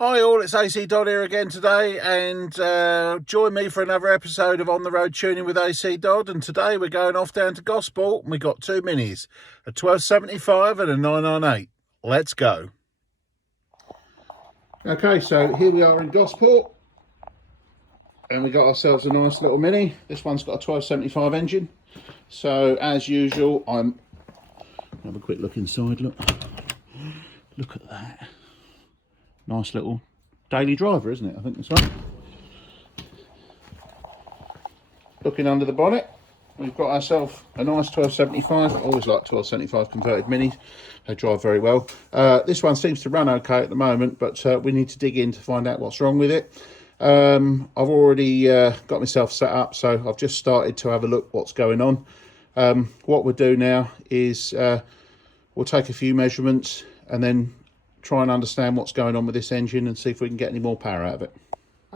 Hi all, it's ACDodd here again today, and join me for another episode of On the Road Tuning with ACDodd. And today we're going off down to Gosport, and we got two minis, a 1275 and a 998. Let's go. Okay, so here we are in Gosport, and we got ourselves a nice little mini. This one's got a 1275 engine. So as usual, have a quick look inside. Look at that. Nice little daily driver, isn't it? I think that's right. Looking under the bonnet, we've got ourselves a nice 1275. I always like 1275 converted minis. They drive very well. This one seems to run okay at the moment, but we need to dig in to find out what's wrong with it. I've already got myself set up, so I've just started to have a look what's going on. What we'll do now is we'll take a few measurements and then try and understand what's going on with this engine and see if we can get any more power out of it.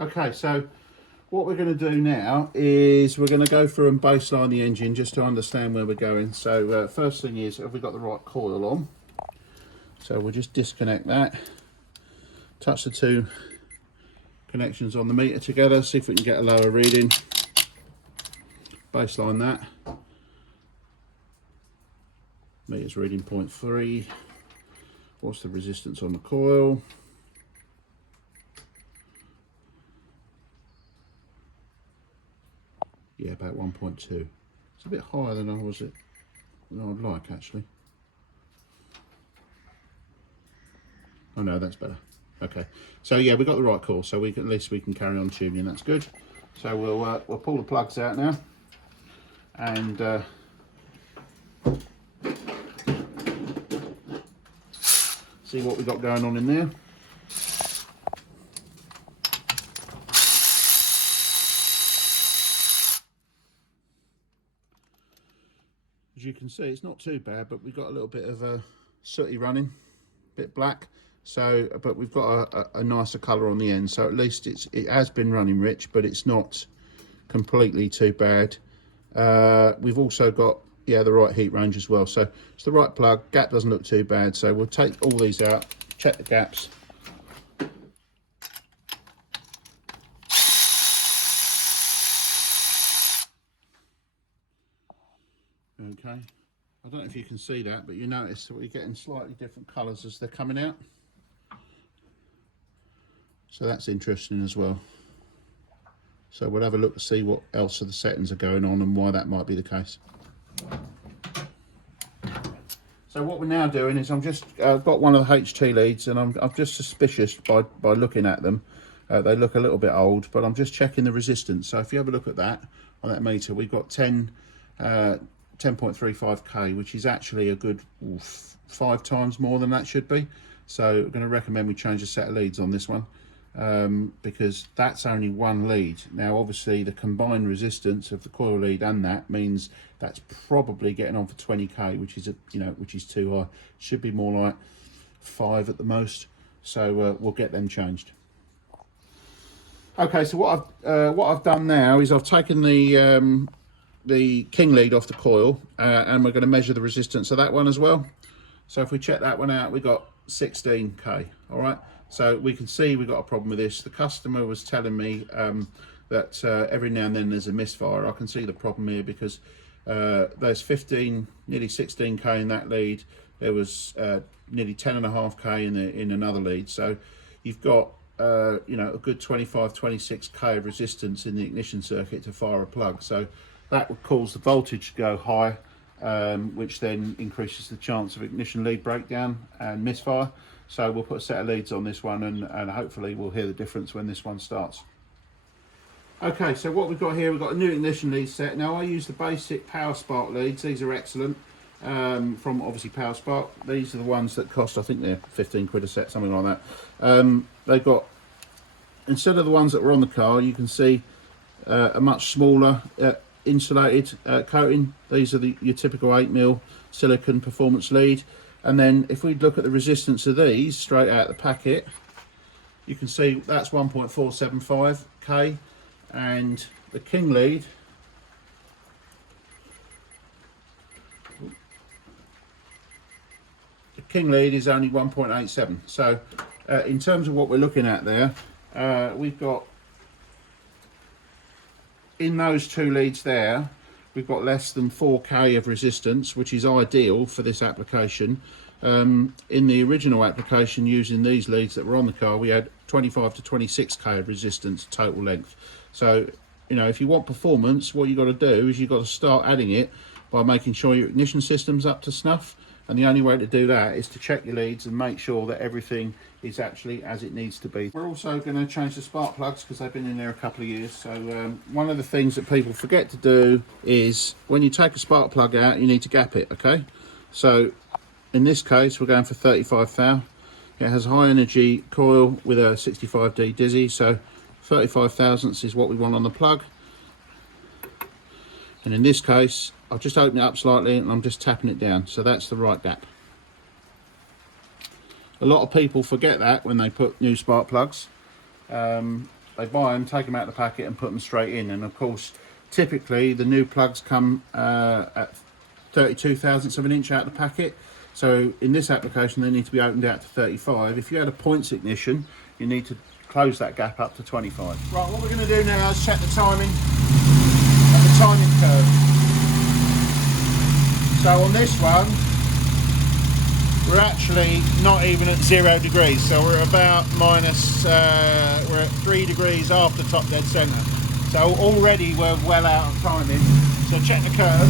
Okay, so what we're going to do now is we're going to go through and baseline the engine just to understand where we're going. So first thing is, have we got the right coil on? So we'll just disconnect that, touch the two connections on the meter together, see if we can get a lower reading, baseline that. Meter's reading 0.3. What's the resistance on the coil? Yeah, about 1.2. It's a bit higher than I'd like actually. Oh no, that's better. Okay, so yeah, we got the right coil, so at least we can carry on tuning. That's good. So we'll pull the plugs out now, and see what we got going on in there. As you can see, it's not too bad, but we've got a little bit of sooty running, a bit black. So, but we've got a nicer colour on the end. So at least it has been running rich, but it's not completely too bad. We've also got the right heat range as well. So it's the right plug. Gap doesn't look too bad. So we'll take all these out, check the gaps. Okay, I don't know if you can see that, but you notice that we're getting slightly different colours as they're coming out. So that's interesting as well. So we'll have a look to see what else of the settings are going on and why that might be the case. So what we're now doing is I've got one of the HT leads, and I'm just suspicious by looking at them. They look a little bit old, but I'm just checking the resistance. So if you have a look at that, on that meter, we've got 10.35k, which is actually a good 5 times more than that should be. So I'm going to recommend we change the set of leads on this one, because that's only one lead. Now obviously the combined resistance of the coil lead and that means that's probably getting on for 20k, which is which is too high. Should be more like 5 at the most. So we'll get them changed. Okay, so what I've done now is I've taken the king lead off the coil, and we're going to measure the resistance of that one as well. So if we check that one out, we got 16k. All right, so we can see we've got a problem with this. The customer was telling me that every now and then there's a misfire. I can see the problem here because there's nearly 16k in that lead. There was nearly 10.5k in another lead. So you've got a good 25-26k of resistance in the ignition circuit to fire a plug. So that would cause the voltage to go high, which then increases the chance of ignition lead breakdown and misfire. So we'll put a set of leads on this one, and hopefully we'll hear the difference when this one starts. Okay, so what we've got here, we've got a new ignition lead set. Now I use the basic Power Spark leads. These are excellent, from obviously Power Spark. These are the ones that cost, I think they're 15 quid a set, something like that. They've got, instead of the ones that were on the car, you can see a much smaller insulated coating. These are your typical 8mm silicon performance lead. And then if we look at the resistance of these straight out the packet, you can see that's 1.475k, and the king lead is only 1.87. So In terms of what we're looking at there, we've got, in those 2 leads there, we've got less than 4k of resistance, which is ideal for this application. In the original application using these leads that were on the car, we had 25 to 26k of resistance total length. So, you know, if you want performance, what you've got to do is you've got to start adding it by making sure your ignition system's up to snuff. And the only way to do that is to check your leads and make sure that everything is actually as it needs to be. We're also going to change the spark plugs because they've been in there a couple of years. So one of the things that people forget to do is when you take a spark plug out, you need to gap it, okay? So in this case, we're going for 35 thou. It has a high energy coil with a 65D dizzy, so 35 thousandths is what we want on the plug. And in this case, I'll just open it up slightly and I'm just tapping it down, so that's the right gap. A lot of people forget that when they put new spark plugs. They buy them, take them out of the packet and put them straight in, and of course typically the new plugs come at 32 thousandths of an inch out of the packet. So in this application they need to be opened out to 35. If you had a points ignition, you need to close that gap up to 25. Right, what we're going to do now is check the timing and the timing curve. So on this one, we're actually not even at 0 degrees, so we're about minus, we're at 3 degrees after top dead centre. So already we're well out of timing. So check the curve.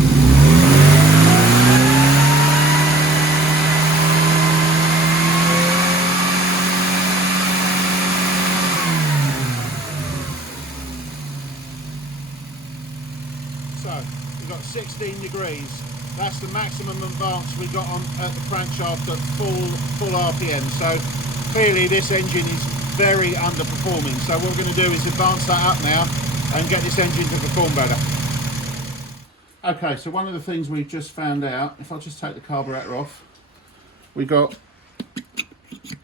So we've got 16 degrees. That's the maximum advance we got on at the crankshaft at full RPM. So clearly this engine is very underperforming. So what we're going to do is advance that up now and get this engine to perform better. Okay, so one of the things we've just found out, if I just take the carburetor off, we got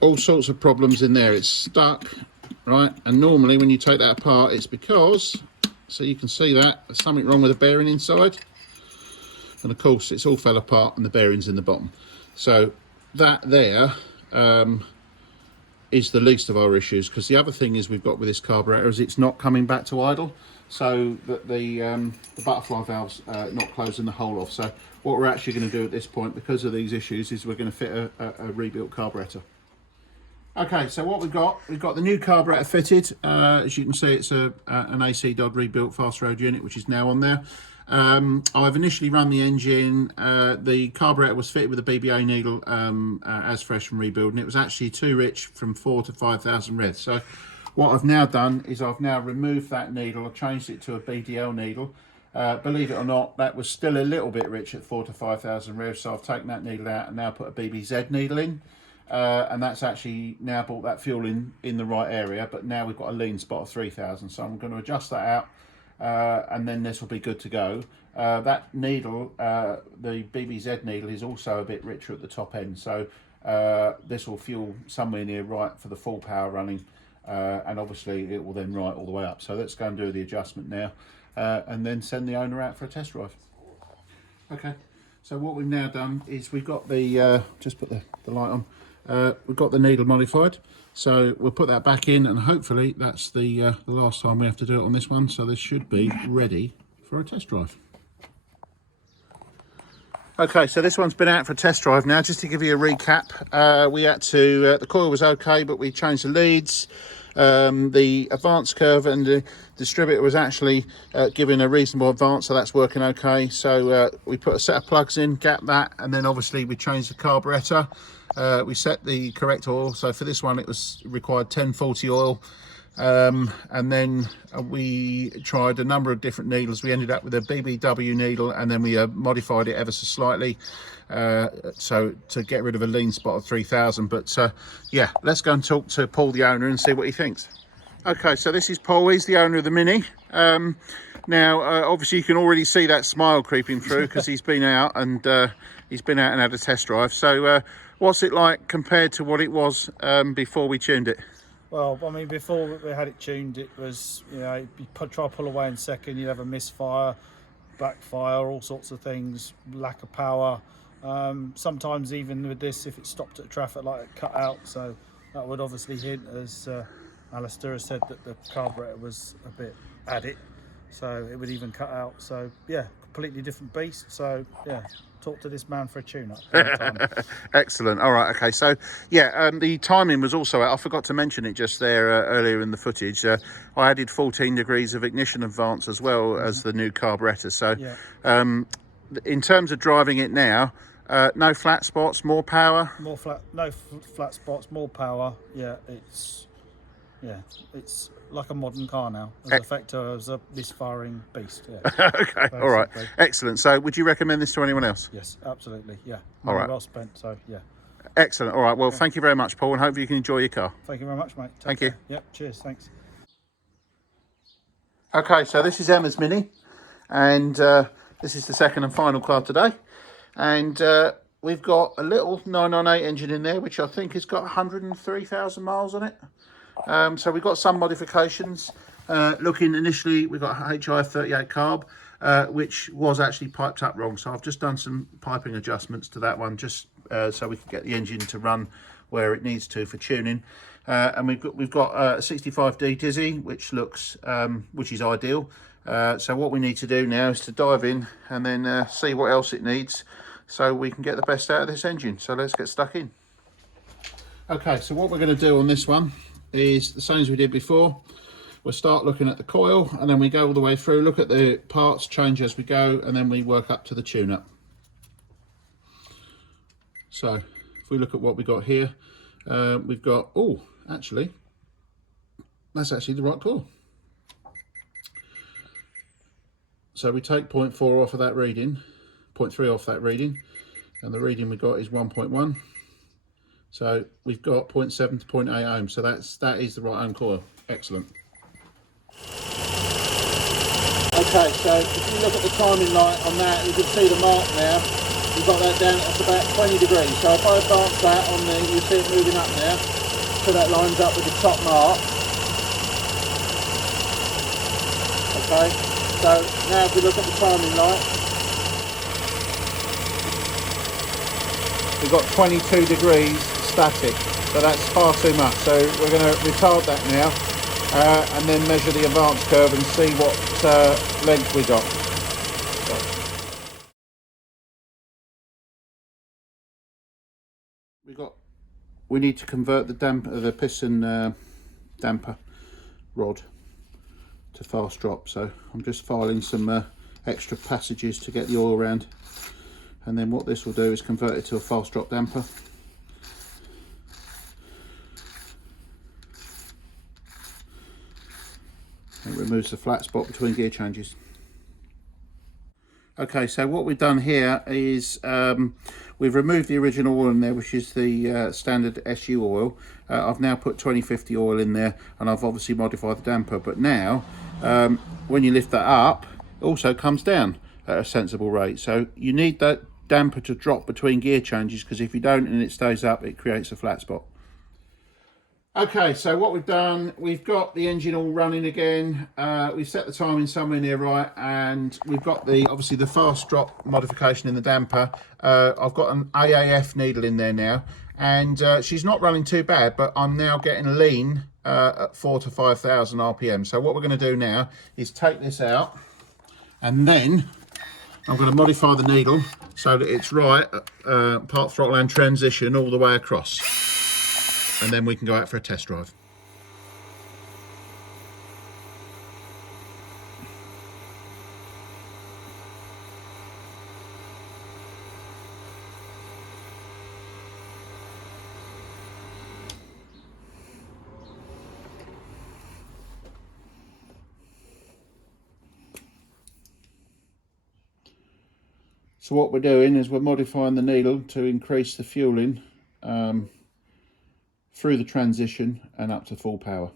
all sorts of problems in there. It's stuck, right? And normally when you take that apart, it's because, so you can see that there's something wrong with the bearing inside. And of course it's all fell apart and the bearing's in the bottom. So that there is the least of our issues, because the other thing is we've got with this carburetor is it's not coming back to idle, so that the butterfly valve's not closing the hole off. So what we're actually going to do at this point, because of these issues, is we're going to fit a rebuilt carburetor. Okay, so what we've got the new carburetor fitted. As you can see, it's an ACDodd rebuilt fast road unit, which is now on there. I've initially run the engine. The carburetor was fitted with a BBA needle as fresh from rebuild, and it was actually too rich from 4 to 5,000 revs. So what I've now done is I've now removed that needle. I've changed it to a BDL needle. Believe it or not, that was still a little bit rich at 4 to 5,000 revs, so I've taken that needle out and now put a BBZ needle in. And that's actually now brought that fuel in the right area, but now we've got a lean spot of 3,000. So I'm going to adjust that out. And then this will be good to go. That needle, the BBZ needle, is also a bit richer at the top end, so this will fuel somewhere near right for the full power running, and obviously it will then right all the way up. So let's go and do the adjustment now, and then send the owner out for a test drive. Okay, so what we've now done is we've got the, just put the light on, we've got the needle modified. So we'll put that back in, and hopefully that's the last time we have to do it on this one. So this should be ready for a test drive. Okay, so this one's been out for a test drive now. Just to give you a recap, we had to, the coil was okay, but we changed the leads. The advance curve and the distributor was actually giving a reasonable advance, so that's working okay. So we put a set of plugs in, gap that, and then obviously we changed the carburetor. We set the correct oil, so for this one it was required 1040 oil, and then we tried a number of different needles. We ended up with a BBW needle, and then we modified it ever so slightly, so to get rid of a lean spot of 3,000. But yeah, let's go and talk to Paul, the owner, and see what he thinks. Okay, so this is Paul. He's the owner of the Mini. Now obviously you can already see that smile creeping through because he's been out and had a test drive. So what's it like compared to what it was before we tuned it? Well, I mean, before we had it tuned, it was, you know, you try to pull away in second, you'd have a misfire, backfire, all sorts of things, lack of power. Sometimes even with this, if it stopped at traffic light, it cut out. So that would obviously hint, as Alistair has said, that the carburetor was a bit added, so it would even cut out. So yeah, completely different beast. So yeah, talk to this man for a tune-up anytime. Excellent. All right. Okay. So yeah, the timing was also, I forgot to mention it just there earlier in the footage. I added 14 degrees of ignition advance as well as the new carburetor. So Yeah. in terms of driving it now, no flat spots, more power. More flat, no flat spots, more power. Yeah, it's like a modern car now. As effective as a misfiring beast. Yeah. Okay. All right. Excellent. So would you recommend this to anyone else? Yes, absolutely. Yeah. All Money right. well spent. So yeah. Excellent. All right. Well, thank you very much, Paul, and hope you can enjoy your car. Thank you very much, mate. Thank you. Yep. Cheers. Thanks. Okay. So this is Emma's Mini, and this is the second and final car today, and we've got a little 998 engine in there, which I think has got 103,000 miles on it. So we've got some modifications. Looking initially, we've got HIF 38 carb, which was actually piped up wrong. So I've just done some piping adjustments to that one, just so we can get the engine to run where it needs to for tuning. And we've got a 65D Dizzy, which looks which is ideal. So what we need to do now is to dive in and then see what else it needs, so we can get the best out of this engine. So let's get stuck in. Okay, so what we're going to do on this one is the same as we did before. We'll start looking at the coil, and then we go all the way through, look at the parts, change as we go, and then we work up to the tune-up. So if we look at what we got here, we've got, oh, actually, that's actually the right coil. So we take 0.4 off of that reading, 0.3 off that reading, and the reading we got is 1.1. So we've got 0.7 to 0.8 ohms. So that is the right ohm coil. Excellent. Okay, so if you look at the timing light on that, you can see the mark now. We've got that down at about 20 degrees. So if I advance that on the, you see it moving up now, so that lines up with the top mark. Okay, so now if we look at the timing light, we've got 22 degrees static, so that's far too much. So we're going to retard that now and then measure the advance curve and see what length we got. We need to convert the piston damper rod to fast drop, so I'm just filing some extra passages to get the oil around, and then what this will do is convert it to a fast drop damper. It removes the flat spot between gear changes. Okay, so what we've done here is we've removed the original oil in there, which is the standard SU oil. I've now put 2050 oil in there, and I've obviously modified the damper, but now when you lift that up, it also comes down at a sensible rate. So you need that damper to drop between gear changes, because if you don't and it stays up, it creates a flat spot. Okay, so what we've done, we've got the engine all running again. We've set the timing somewhere near right, and we've got the obviously the fast drop modification in the damper. I've got an AAF needle in there now, and she's not running too bad, but I'm now getting lean at 4,000 to 5,000 RPM. So what we're going to do now is take this out, and then I'm going to modify the needle so that it's right, part throttle and transition all the way across. And then we can go out for a test drive. So what we're doing is we're modifying the needle to increase the fueling through the transition and up to full power.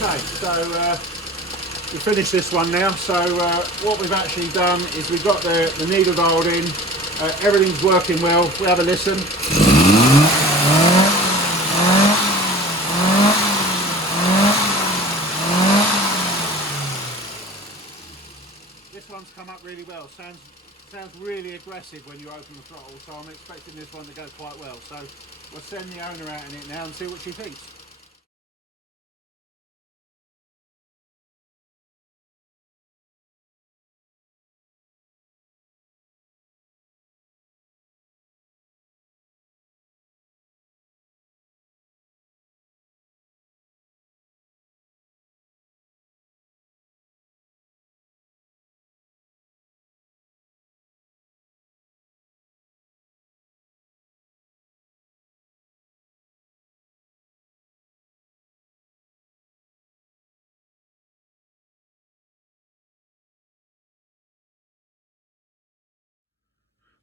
Okay, so we finished this one now. So what we've actually done is we've got the needle dialed in. Everything's working well. If we have a listen. This one's come up really well. Sounds really aggressive when you open the throttle, so I'm expecting this one to go quite well. So we'll send the owner out in it now and see what she thinks.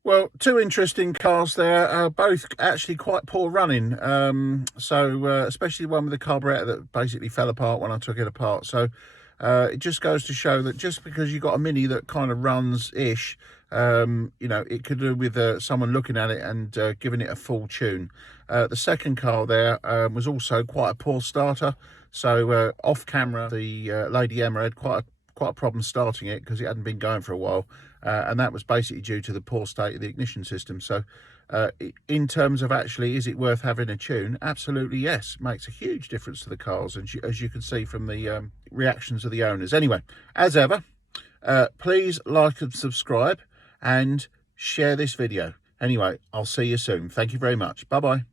Well, two interesting cars there, both actually quite poor running. Especially the one with the carburetor that basically fell apart when I took it apart. So it just goes to show that just because you've got a Mini that kind of runs-ish, you know, it could do with someone looking at it and giving it a full tune. The second car there was also quite a poor starter. So off camera, the Lady Emma had quite a problem starting it because it hadn't been going for a while, and that was basically due to the poor state of the ignition system. So in terms of actually is it worth having a tune, absolutely yes. Makes a huge difference to the cars, and as you can see from the reactions of the owners. Anyway, as ever, please like and subscribe and share this video. Anyway, I'll see you soon. Thank you very much. Bye bye.